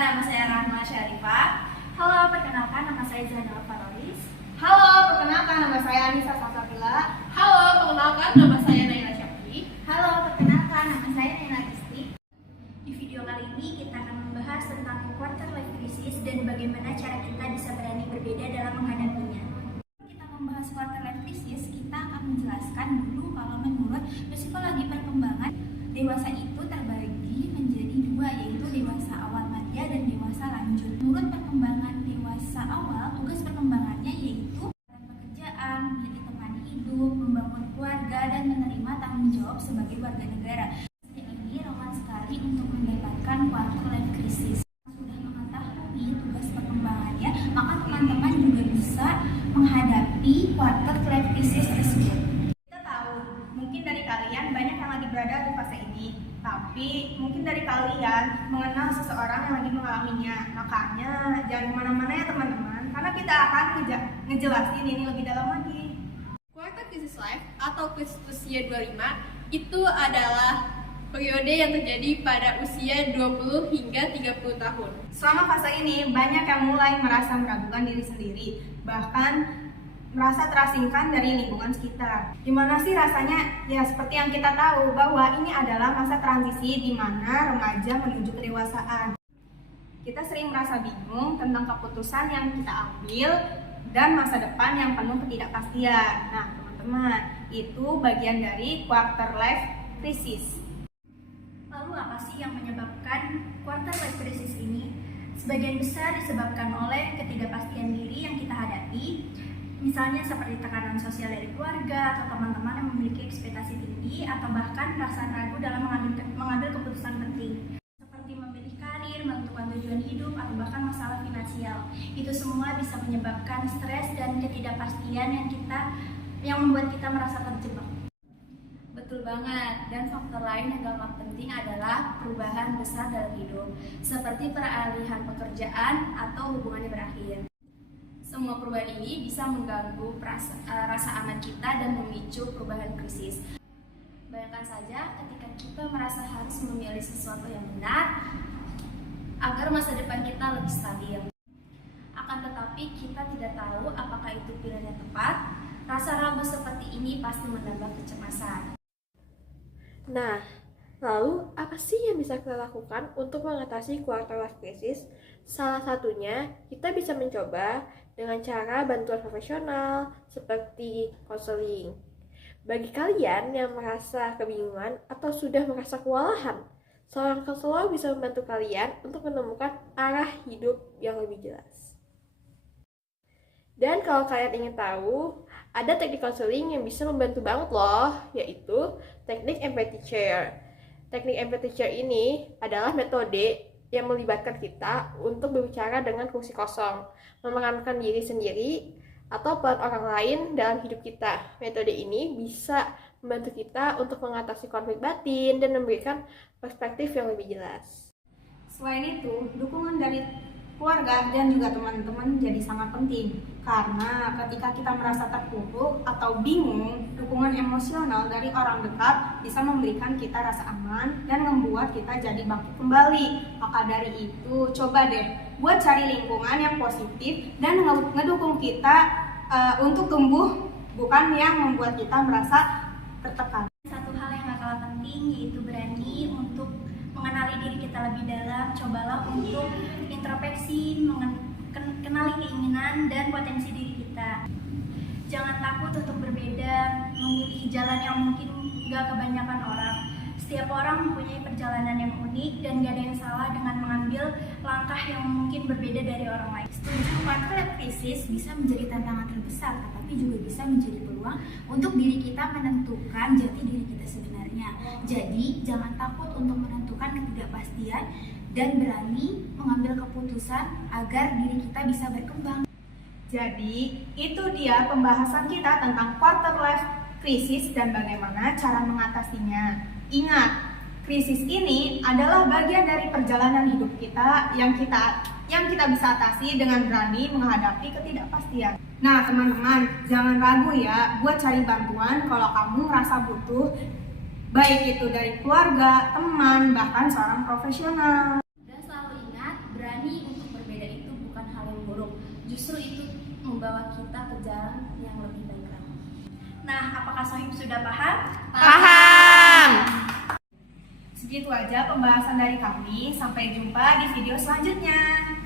nama saya Rahma Syarifah. Halo, perkenalkan nama saya Zainal Farolis. Halo, perkenalkan nama saya Anissa Salsabila. Halo, perkenalkan nama saya Naila Syafri. Halo, perkenalkan nama saya Nena Gisti. Di video kali ini kita akan membahas tentang quarter life crisis dan bagaimana cara kita bisa berani berbeda dalam menghadapinya. Kita membahas quarter life crisis, kita akan menjelaskan dulu kalau menurut psikologi perkembangan, dewasa itu terbagi menjadi dua, yaitu dewasa awal madya dan dewasa lanjut. Menurut perkembangan dewasa awal, tugas perkembangannya yaitu pekerjaan, menjadi teman hidup, membangun keluarga, dan menerima tanggung jawab sebagai warga negara. Ini rawan sekali untuk mendapatkan quarter life crisis. Sudah mengetahui tugas perkembangannya, maka teman-teman juga bisa menghadapi quarter life crisis tersebut. Kita tahu, mungkin dari kalian banyak yang lagi berada di fase ini, tapi mungkin dari kalian mengenal seseorang yang lagi mengalaminya. Makanya jangan kemana-mana ya teman-teman, karena kita akan ngejelasin ini lebih dalam lagi. Quarter crisis life atau krisis usia 25 itu adalah periode yang terjadi pada usia 20 hingga 30 tahun. Selama fase ini, banyak yang mulai merasa meragukan diri sendiri, bahkan merasa terasingkan dari lingkungan sekitar. Gimana sih rasanya? Ya seperti yang kita tahu bahwa ini adalah masa transisi di mana remaja menuju kedewasaan. Kita sering merasa bingung tentang keputusan yang kita ambil dan masa depan yang penuh ketidakpastian. Nah, teman-teman, itu bagian dari quarter life crisis. Lalu apa sih yang menyebabkan quarter life crisis ini? Sebagian besar disebabkan oleh ketidakpastian diri yang kita hadapi, misalnya seperti tekanan sosial dari keluarga atau teman-teman yang memiliki ekspektasi tinggi, atau bahkan perasaan ragu dalam mengambil keputusan penting, seperti memilih karir, menentukan tujuan hidup, atau bahkan masalah finansial. Itu semua bisa menyebabkan stres dan ketidakpastian yang membuat kita merasa terjebak. Betul banget, dan faktor lain yang gak penting adalah perubahan besar dalam hidup, seperti peralihan pekerjaan atau hubungannya berakhir. Semua perubahan ini bisa mengganggu rasa aman kita dan memicu perubahan krisis. Bayangkan saja ketika kita merasa harus memilih sesuatu yang benar agar masa depan kita lebih stabil. Akan tetapi kita tidak tahu apakah itu pilihan yang tepat. Rasa ragu seperti ini pasti menambah kecemasan. Nah, lalu apa sih yang bisa kita lakukan untuk mengatasi quarter life crisis? Salah satunya, kita bisa mencoba dengan cara bantuan profesional seperti konseling. Bagi kalian yang merasa kebingungan atau sudah merasa kewalahan, seorang konselor bisa membantu kalian untuk menemukan arah hidup yang lebih jelas. Dan kalau kalian ingin tahu, ada teknik konseling yang bisa membantu banget loh, yaitu teknik empathy chair. Teknik empathy chair ini adalah metode yang melibatkan kita untuk berbicara dengan kursi kosong, memerankan diri sendiri atau peran orang lain dalam hidup kita. Metode ini bisa membantu kita untuk mengatasi konflik batin dan memberikan perspektif yang lebih jelas. Selain itu, dukungan dari keluarga dan juga teman-teman jadi sangat penting, karena ketika kita merasa terpuruk atau bingung, dukungan emosional dari orang dekat bisa memberikan kita rasa aman dan membuat kita jadi bangkit kembali. Maka dari itu, coba deh buat cari lingkungan yang positif dan ngedukung kita untuk tumbuh, bukan yang membuat kita merasa tertekan. Satu hal yang gak kalah penting yaitu berani untuk mengenali diri kita lebih dalam. Cobalah untuk introspeksi, kenali keinginan dan potensi diri kita. Jangan takut untuk berbeda, memilih jalan yang mungkin gak kebanyakan orang. Setiap orang mempunyai perjalanan yang unik dan gak ada yang salah dengan mengambil langkah yang mungkin berbeda dari orang lain. Setuju, quarter life crisis bisa menjadi tantangan terbesar, tetapi juga bisa menjadi peluang untuk diri kita menentukan jati diri kita sebenarnya. Jadi, jangan takut untuk menentukan ketidakpastian dan berani mengambil keputusan agar diri kita bisa berkembang. Jadi, itu dia pembahasan kita tentang quarter life crisis dan bagaimana cara mengatasinya. Ingat, krisis ini adalah bagian dari perjalanan hidup kita yang kita bisa atasi dengan berani menghadapi ketidakpastian. Nah, teman-teman, jangan ragu ya buat cari bantuan kalau kamu merasa butuh, baik itu dari keluarga, teman, bahkan seorang profesional. Dan selalu ingat, berani justru itu membawa kita ke jalan yang lebih baik lagi. Nah, apakah Sohib sudah paham? Paham. Segitu aja pembahasan dari kami. Sampai jumpa di video selanjutnya.